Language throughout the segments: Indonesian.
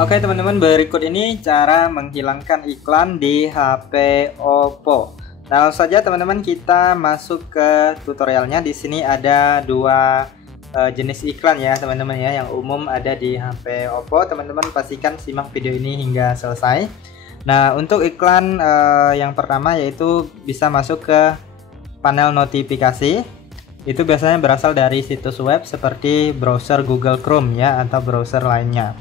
Oke teman-teman, berikut ini cara menghilangkan iklan di HP Oppo. Nah, langsung saja teman-teman kita masuk ke tutorialnya. Di sini ada dua jenis iklan ya teman-teman ya, yang umum ada di HP Oppo. Teman-teman pastikan simak video ini hingga selesai. Nah, untuk iklan yang pertama yaitu bisa masuk ke panel notifikasi. Itu biasanya berasal dari situs web seperti browser Google Chrome ya, atau browser lainnya.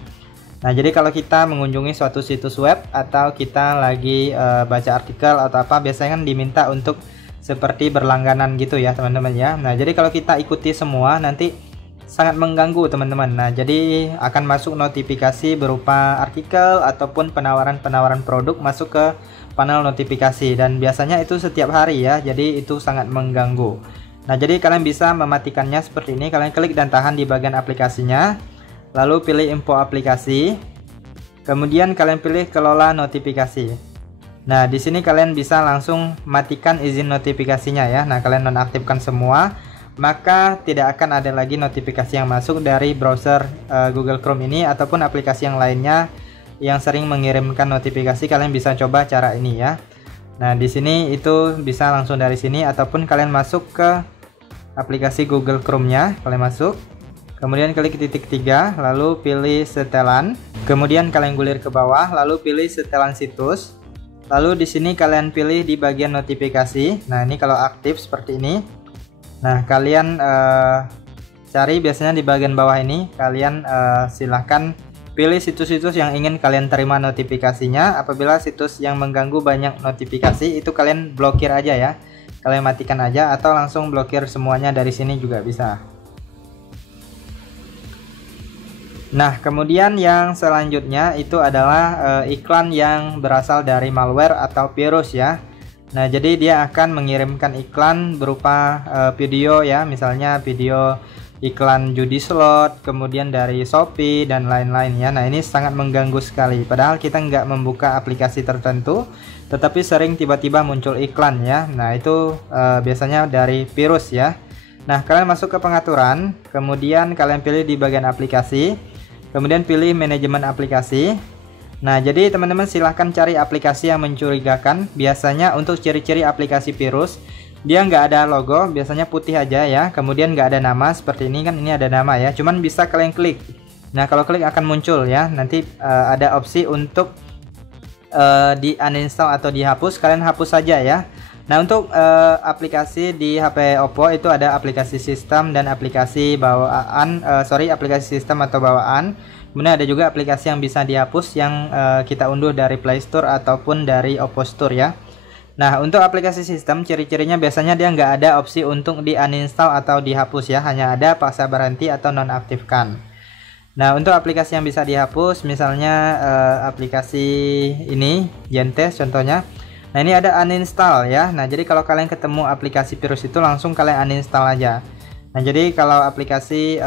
Nah, jadi kalau kita mengunjungi suatu situs web atau kita lagi baca artikel atau apa, biasanya kan diminta untuk seperti berlangganan gitu ya teman-teman ya. Nah, jadi kalau kita ikuti semua nanti sangat mengganggu teman-teman. Nah, jadi akan masuk notifikasi berupa artikel ataupun penawaran-penawaran produk masuk ke panel notifikasi, dan biasanya itu setiap hari ya, jadi itu sangat mengganggu. Nah, jadi kalian bisa mematikannya seperti ini. Kalian klik dan tahan di bagian aplikasinya, lalu pilih info aplikasi, kemudian kalian pilih kelola notifikasi. Nah, di sini kalian bisa langsung matikan izin notifikasinya ya. Nah, kalian nonaktifkan semua, maka tidak akan ada lagi notifikasi yang masuk dari browser Google Chrome ini ataupun aplikasi yang lainnya yang sering mengirimkan notifikasi. Kalian bisa coba cara ini ya. Nah, di sini itu bisa langsung dari sini ataupun kalian masuk ke aplikasi Google Chrome-nya, kalian masuk. Kemudian klik titik 3, lalu pilih setelan. Kemudian kalian gulir ke bawah, lalu pilih setelan situs. Lalu di sini kalian pilih di bagian notifikasi. Nah, ini kalau aktif seperti ini. Nah, kalian cari biasanya di bagian bawah ini. Kalian silahkan pilih situs-situs yang ingin kalian terima notifikasinya. Apabila situs yang mengganggu banyak notifikasi, itu kalian blokir aja ya. Kalian matikan aja atau langsung blokir semuanya dari sini juga bisa. Nah, kemudian yang selanjutnya itu adalah iklan yang berasal dari malware atau virus ya. Nah, jadi dia akan mengirimkan iklan berupa video ya, misalnya video iklan judi slot, kemudian dari Shopee dan lain-lain ya. Nah, ini sangat mengganggu sekali. Padahal kita nggak membuka aplikasi tertentu, tetapi sering tiba-tiba muncul iklan ya. Nah, itu biasanya dari virus ya. Nah, kalian masuk ke pengaturan, kemudian kalian pilih di bagian aplikasi. Kemudian pilih manajemen aplikasi. Nah, jadi teman-teman silahkan cari aplikasi yang mencurigakan. Biasanya untuk ciri-ciri aplikasi virus, dia nggak ada logo, biasanya putih aja ya. Kemudian nggak ada nama, seperti ini kan, ini ada nama ya. Cuman bisa kalian klik. Nah, kalau klik akan muncul ya. Nanti ada opsi untuk di uninstall atau dihapus. Kalian hapus saja ya. Nah, untuk aplikasi di HP Oppo itu ada aplikasi sistem dan aplikasi bawaan, aplikasi sistem atau bawaan. Kemudian ada juga aplikasi yang bisa dihapus yang kita unduh dari Play Store ataupun dari Oppo Store ya. Nah, untuk aplikasi sistem ciri-cirinya biasanya dia nggak ada opsi untuk di uninstall atau dihapus ya, hanya ada paksa berhenti atau nonaktifkan. Nah, untuk aplikasi yang bisa dihapus misalnya aplikasi ini Gentes contohnya. Nah, ini ada uninstall ya. Nah, jadi kalau kalian ketemu aplikasi virus itu langsung kalian uninstall aja. Nah, jadi kalau aplikasi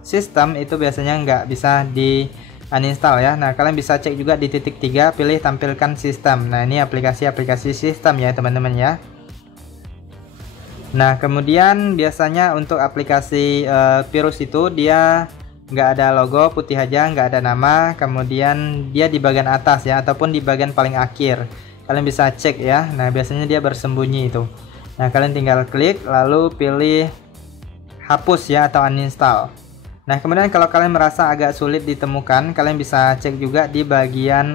sistem itu biasanya nggak bisa di uninstall ya. Nah, kalian bisa cek juga di titik 3, pilih tampilkan sistem. Nah, ini aplikasi-aplikasi sistem ya teman-teman ya. Nah, kemudian biasanya untuk aplikasi virus itu dia nggak ada logo, putih aja, nggak ada nama. Kemudian dia di bagian atas ya, ataupun di bagian paling akhir. Kalian bisa cek ya. Nah, biasanya dia bersembunyi itu. Nah, kalian tinggal klik lalu pilih hapus ya atau uninstall. Nah, kemudian kalau kalian merasa agak sulit ditemukan, kalian bisa cek juga di bagian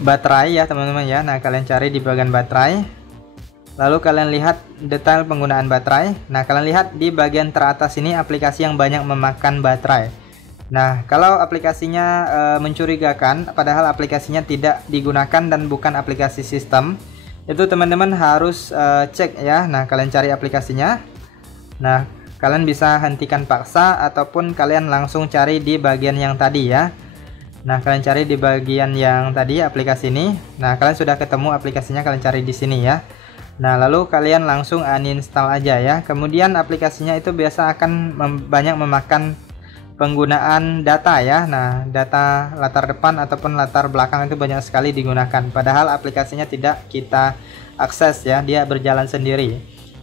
baterai ya teman-teman ya. Nah, kalian cari di bagian baterai. Lalu kalian lihat detail penggunaan baterai. Nah, kalian lihat di bagian teratas ini aplikasi yang banyak memakan baterai. Nah, kalau aplikasinya mencurigakan, padahal aplikasinya tidak digunakan dan bukan aplikasi sistem, itu teman-teman harus cek ya. Nah, kalian cari aplikasinya. Nah, kalian bisa hentikan paksa ataupun kalian langsung cari di bagian yang tadi ya. Nah, kalian cari di bagian yang tadi aplikasi ini. Nah, kalian sudah ketemu aplikasinya, kalian cari di sini ya. Nah, lalu kalian langsung uninstall aja ya. Kemudian aplikasinya itu biasa akan banyak memakan penggunaan data ya. Nah, data latar depan ataupun latar belakang itu banyak sekali digunakan, padahal aplikasinya tidak kita akses ya, dia berjalan sendiri.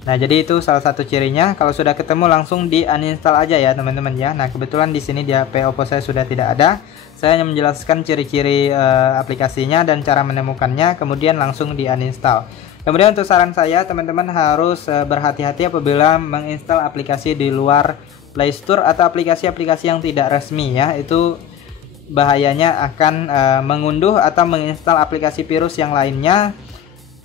Nah, jadi itu salah satu cirinya. Kalau sudah ketemu langsung di uninstall aja ya teman-teman ya. Nah, kebetulan di sini di HP Oppo saya sudah tidak ada. Saya hanya menjelaskan ciri-ciri aplikasinya dan cara menemukannya, kemudian langsung di uninstall. Kemudian untuk saran saya, teman-teman harus berhati-hati apabila menginstal aplikasi di luar Play Store atau aplikasi-aplikasi yang tidak resmi ya. Itu bahayanya akan mengunduh atau menginstal aplikasi virus yang lainnya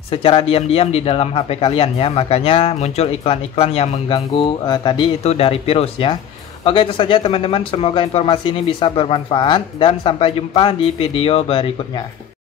secara diam-diam di dalam HP kalian ya. Makanya muncul iklan-iklan yang mengganggu tadi itu dari virus ya. Oke, itu saja teman-teman, semoga informasi ini bisa bermanfaat dan sampai jumpa di video berikutnya.